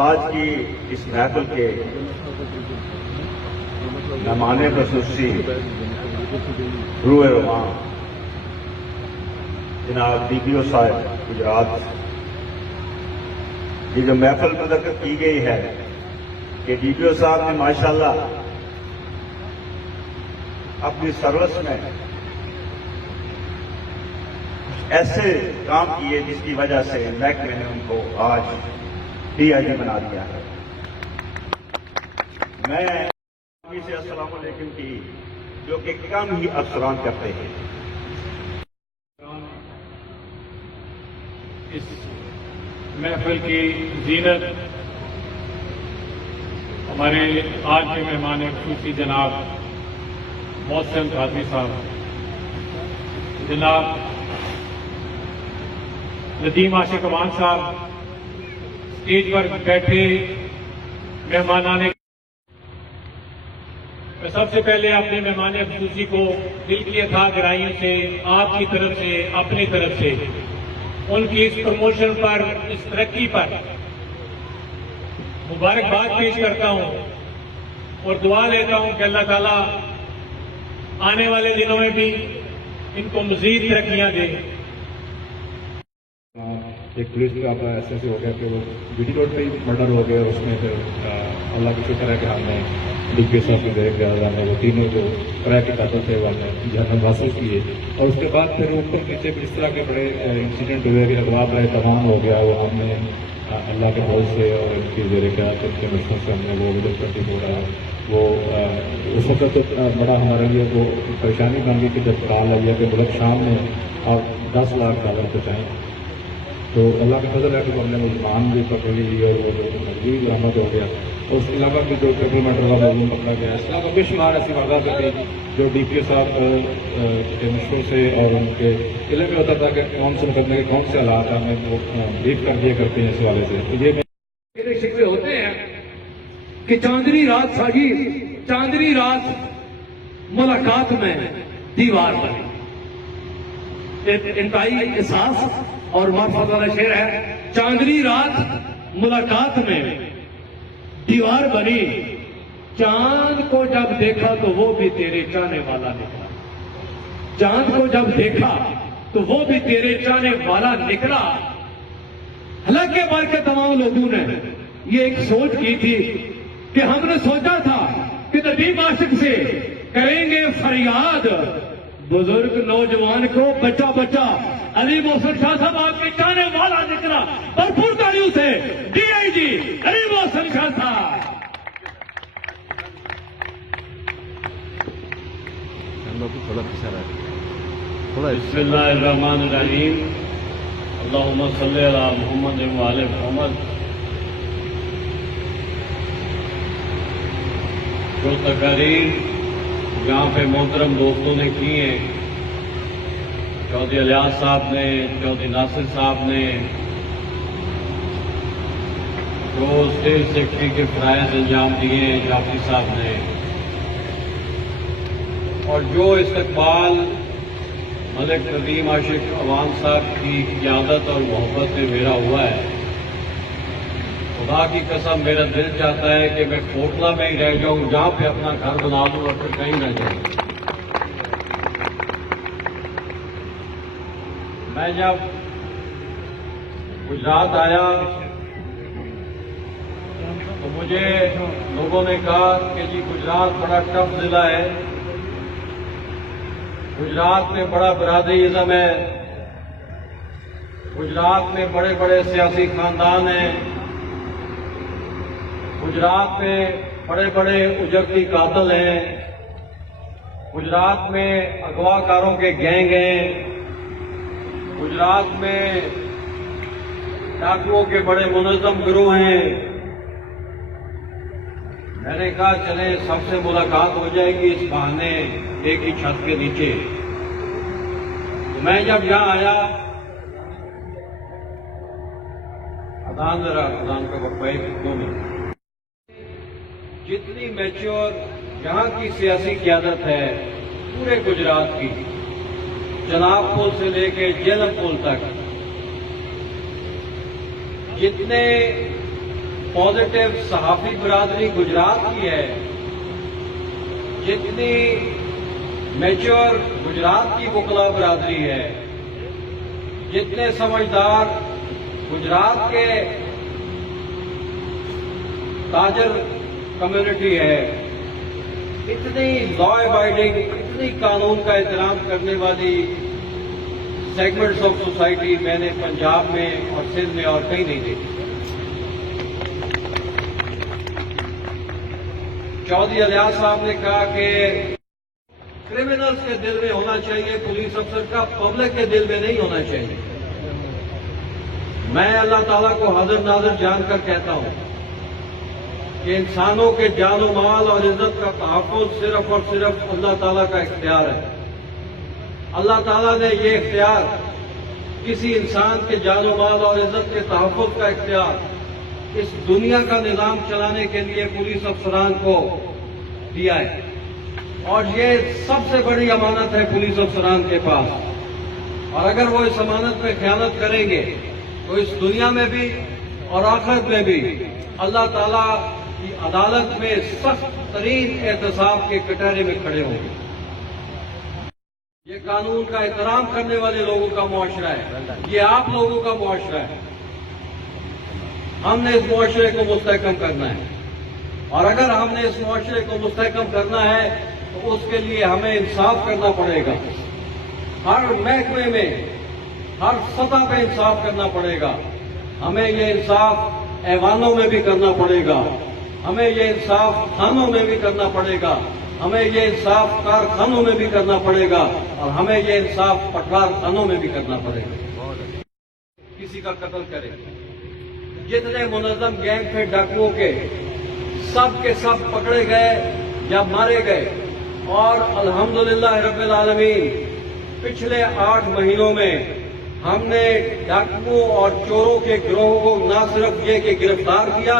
آج کی اس محفل کے مہمان خصوصی روح رواں جناب ڈی پی او صاحب گجرات، یہ جو محفل منعقد کی گئی ہے کہ ڈی پی او صاحب نے ماشاءاللہ اپنی سروس میں ایسے کام کیے جس کی وجہ سے محکمے نے ان کو آج ڈی آئی جی بنا دیا ہے۔ میں سے السلام علیکم کی جو کہ کم ہی افسران کرتے ہیں۔ اس محفل کی زینت ہمارے آج کے مہمان خصوصی جناب محسن قادری صاحب، جناب ندیم عاشق امان صاحب، اسٹیج پر بیٹھے مہمانان، میں سب سے پہلے اپنے مہمان خصوصی کو دل کی اتھاہ گہرائیوں سے آپ کی طرف سے اپنی طرف سے ان کی اس پروموشن پر، اس ترقی پر مبارکباد پیش کرتا ہوں اور دعا لیتا ہوں کہ اللہ تعالیٰ آنے والے دنوں میں بھی ان کو مزید ترقیاں دے۔ ایک پولیس کا ایسا ہو گیا کہ وہ بی ٹی روڈ پہ ہی مرڈر ہو گیا، اس میں پھر اللہ کی شکر ہے کہ ہم نے ڈی پی صاحب کی دیکھ وہ تینوں جو کرایہ کے قاتل تھے وہ ہم نے جہنم حاصل کیے، اور اس کے بعد پھر اوپر نیچے اس طرح کے بڑے انسیڈنٹ ہوئے کہ اغوا برائے تمام ہو گیا، وہ ہم نے اللہ کے فضل سے اور ان کی زیر قیادت ان کے مشن سے ہم نے وہ ڈفرینٹ ہو رہا ہے۔ وہ اس وقت بڑا ہمارے لیے وہ پریشانی بن گئی کہ جب کال آئی ہے کہ ملک شام میں اور $10,00,000 بچائیں، تو اللہ کا فضل ہے کہ ہم نے ملزمان بھی پکڑ لی اور وہ مجبوری برآمد ہو گیا، اور اس کے علاوہ بھی جو سیٹلمنٹ والا ملزم پکڑا گیا، اس کے علاوہ بے شمار ایسی وارداتیں تھیں جو ڈی پی او صاحب کے مشوروں سے اور ان کے علم میں ہوتا تھا کہ کون سے مقدمے کے کون سے حالات ہمیں وہ بریف کر دیا کرتے ہیں اس حوالے سے۔ تو یہ میرے شکوے ہوتے ہیں کہ چاندنی رات ساجی، چاندنی رات ملاقات میں دیوار بنی، انتہائی احساس اور معرفت والا شعر ہے۔ چاندنی رات ملاقات میں دیوار بنی، چاند کو جب دیکھا تو وہ بھی تیرے چاہنے والا نکلا، چاند کو جب دیکھا تو وہ بھی تیرے چاہنے والا نکلا۔ حالانکہ بھر کے تمام لوگوں نے یہ ایک سوچ کی تھی کہ ہم نے سوچا تھا کہ ندیم عاشق سے کریں گے فریاد، بزرگ نوجوان کو بچہ بچہ علی محسن شاہ صاحب آپ کے چاہنے والا نکلا۔ بھرپور تالیوں سے ڈی آئی جی علی محسن شاہ صاحب۔ بسم اللہ الرحمن الرحیم، اللہم صلی علی محمد و آل محمد۔ جو تقاریر یہاں پہ محترم دوستوں نے کی ہیں، چودھری الیاس صاحب نے، چودھری ناصر صاحب نے، جو اسٹیٹ سیکرٹری کے فرائض انجام دیے ہیں جعفری صاحب نے، اور جو استقبال ملک ندیم عاشق امان صاحب کی قیادت اور محبت میں میرا ہوا ہے، خدا کی قسم میرا دل چاہتا ہے کہ میں کوٹلہ میں ہی رہ جاؤں، جہاں پہ اپنا گھر بنا لوں اور پھر کہیں نہ جاؤں۔ میں جب گجرات آیا تو مجھے لوگوں نے کہا کہ جی گجرات بڑا ٹف ضلع ہے، گجرات میں بڑا برادریزم ہے، گجرات میں بڑے بڑے سیاسی خاندان ہیں، گجرات میں بڑے بڑے اجرتی قاتل ہیں، گجرات میں اغوا کاروں کے گینگ ہیں، گجرات میں ڈاکوؤں کے بڑے منظم گروہ ہیں۔ میں نے کہا چلیں سب سے ملاقات ہو جائے گی اس بہانے ایک ہی چھت کے نیچے۔ تو میں جب یہاں آیا، اذان کا وقفہ 1-2 منٹ، جتنی میچور یہاں کی سیاسی قیادت ہے پورے گجرات کی، چناب پل سے لے کے جہلم پل تک، جتنے पॉजिटिव सहाफी बरादरी गुजरात की है, जितनी मैच्योर गुजरात की वकला बरादरी है, जितने समझदार गुजरात के ताजर कम्युनिटी है, इतनी लॉ अबाइडिंग, इतनी कानून का एहतराम करने वाली सेगमेंट्स ऑफ सोसाइटी मैंने पंजाब में और सिंध में और कहीं नहीं देखी। चौधरी अलियास साहब ने कहा कि क्रिमिनल्स के दिल में होना चाहिए पुलिस अफसर का, पब्लिक के दिल में नहीं होना चाहिए। मैं अल्लाह ताला को हाजिर नाजिर जानकर कहता हूं कि इंसानों के जान और माल और इज्जत का तहफ़्फ़ुज़ सिर्फ और सिर्फ अल्लाह ताला का इख्तियार है। अल्लाह ताला ने ये इख्तियार, किसी इंसान के जान और माल और इज्जत के तहफ़्फ़ुज़ का इख्तियार इस दुनिया का निज़ाम चलाने के लिए पुलिस अफसरान को दिया है, और ये सबसे बड़ी अमानत है पुलिस अफसरान के पास। और अगर वो इस अमानत में ख़यानत करेंगे तो इस दुनिया में भी और आखिरत में भी अल्लाह ताला की अदालत में सख्त तरीन एहतसाब के कटहरे में खड़े होंगे। ये कानून का एहतराम करने वाले लोगों का मुआशरा है, ये आप लोगों का मुआशरा है। हमने इस मुआशरे को मुस्तहकम करना है, और अगर हमने इस मुआशरे को मुस्तहकम करना है तो उसके लिए हमें इंसाफ करना पड़ेगा। हर महकमे में, हर सतह पे इंसाफ करना पड़ेगा। हमें ये इंसाफ ऐवानों में भी करना पड़ेगा, हमें ये इंसाफ थानों में भी करना पड़ेगा, हमें ये इंसाफ कारखानों में भी करना पड़ेगा, और हमें ये इंसाफ पटवारखानों में भी करना पड़ेगा। किसी का कत्ल करे, जितने मुनज़्ज़म गैंग थे डाकुओं के, सब पकड़े गए या मारे गए। और अल्हम्दुलिल्लाह रब्बिल आलमीन, पिछले 8 महीनों में हमने डाकुओं और चोरों के गिरोह को न सिर्फ ये कि गिरफ्तार किया,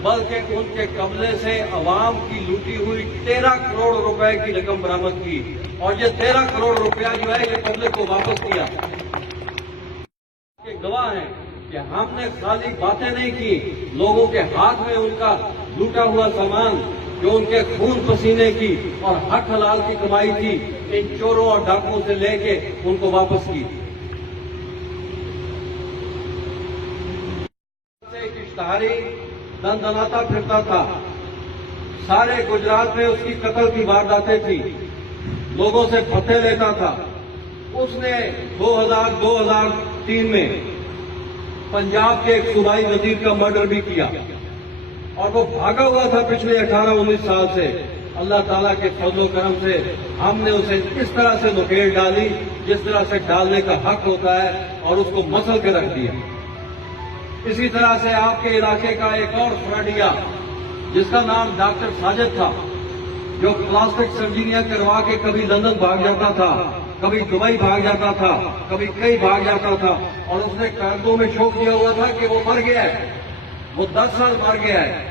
बल्कि उनके कब्जे से अवाम की लूटी हुई 13 करोड़ रुपए की रकम बरामद की, और ये 13 करोड़ रुपया जो है ये पब्लिक को वापस किया। के गवाह हैं कि हमने खाली बातें नहीं की, लोगों के हाथ में उनका लूटा हुआ सामान जो उनके खून पसीने की और हक हलाल की कमाई थी, इन चोरों और डाकुओं से लेके उनको वापस की। एक इश्तहारी दंदनाता फिरता था, सारे गुजरात में उसकी कत्ल की वारदातें थी, लोगों से फतेह लेता था। उसने 2003 में पंजाब के एक सूबाई वजीर का मर्डर भी किया, और वो भागा हुआ था पिछले 18-19 साल से। अल्लाह ताला के फज़्ल व करम से हमने उसे इस तरह से नुकेल डाली जिस तरह से डालने का हक होता है, और उसको मसल के रख दिया। इसी तरह से आपके इलाके का एक और फ्रॉडिया जिसका नाम डॉक्टर साजिद था, जो प्लास्टिक सर्जरियां करवा के कभी लंदन भाग जाता था, कभी दुबई भाग जाता था, कभी कहीं भाग जाता था, और उसने कागजों में शो किया हुआ था कि वो मर गया है, वो 10 साल मर गया है।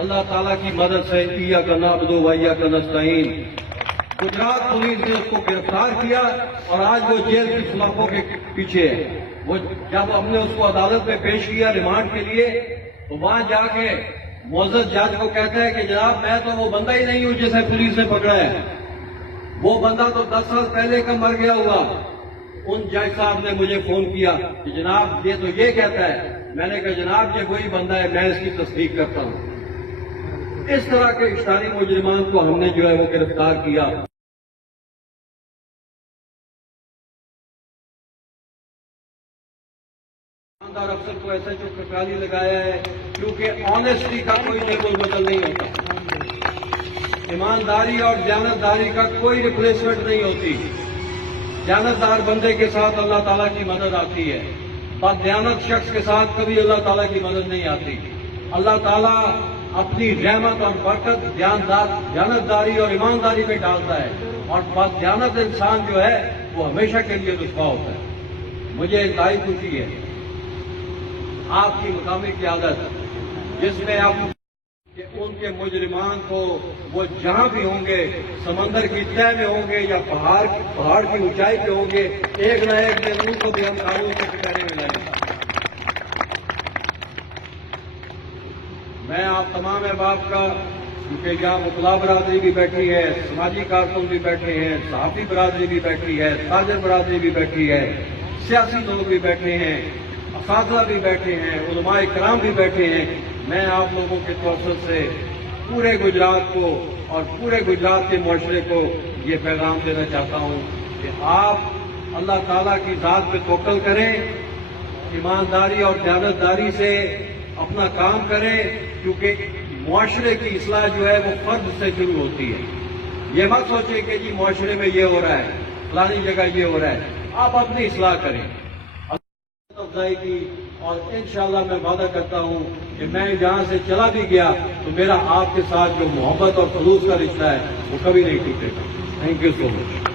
अल्लाह ताला की मदद से इय्याका नअबुदु व इय्याका नस्तईन, गुजरात पुलिस ने उसको गिरफ्तार किया, और आज वो जेल की सलाखों के पीछे है। वो जब हमने उसको अदालत में पेश किया रिमांड के लिए, तो वहां जाके मुअज़्ज़ज़ जज को कहता है कि जनाब मैं तो वो बंदा ही नहीं हूं जिसे पुलिस ने पकड़ा है, वो बंदा तो 10 साल पहले का मर गया हुआ। उन जज साहब ने मुझे फोन किया कि जनाब ये तो ये कहता है। मैंने कहा जनाब ये वही बंदा है, मैं इसकी तस्दीक करता हूं। इस तरह के इश्तारी मुजरिमान को हमने जो है वो गिरफ्तार किया। ईमानदार अफसर को ऐसा जो कटाली लगाया है, क्योंकि ऑनेस्टी का कोई लेबल बदल नहीं होता, ईमानदारी और दयानतदारी का कोई रिप्लेसमेंट नहीं होती। दयानतदार बंदे के साथ अल्लाह ताला की मदद आती है, बदयानत शख्स के साथ कभी अल्लाह ताला की मदद नहीं आती। अल्लाह ताला अपनी रहमत और बरकत दयानतदारी और ईमानदारी में डालता है, और बदयानत इंसान जो है वो हमेशा के लिए रुस्वा होता है। मुझे इंतहाई खुशी है आपकी मुकामी क़यादत, जिसमें आप कि उनके मुजरिमान को वो जहां भी होंगे, समंदर की तह में होंगे या पहाड़ की ऊंचाई पे होंगे, एक न एक दिन उनको भी हम कानून के कटहरे में लाएंगे। तमाम अहबाब का, क्योंकि यहाँ मुतला बरादरी भी बैठी है, समाजी कारकुन भी बैठे हैं, सहाफ़ी बरादरी भी बैठी है, ताजर बरादरी भी बैठी है, सियासी लोग भी बैठे हैं, असातिज़ा भी बैठे हैं, उलमाए किराम भी बैठे हैं। मैं आप लोगों के तवज्जुह से पूरे गुजरात को और पूरे गुजरात के मुआशरे को ये पैगाम देना चाहता हूँ कि आप अल्लाह ताला की ज़ात पे तवक्कुल करें, ईमानदारी और दयानतदारी से अपना काम करें, क्योंकि मुआशरे की इस्लाह जो है वो फर्द से शुरू होती है। ये मत सोचें कि जी मुआशरे में ये हो रहा है, फलानी जगह ये हो रहा है, आप अपनी इस्लाह करें अफजाई की। और इंशाअल्लाह मैं वादा करता हूँ कि मैं यहाँ से चला भी गया तो मेरा आपके साथ जो मोहब्बत और खलूस का रिश्ता है वो कभी नहीं टूटेगा। Thank you so much.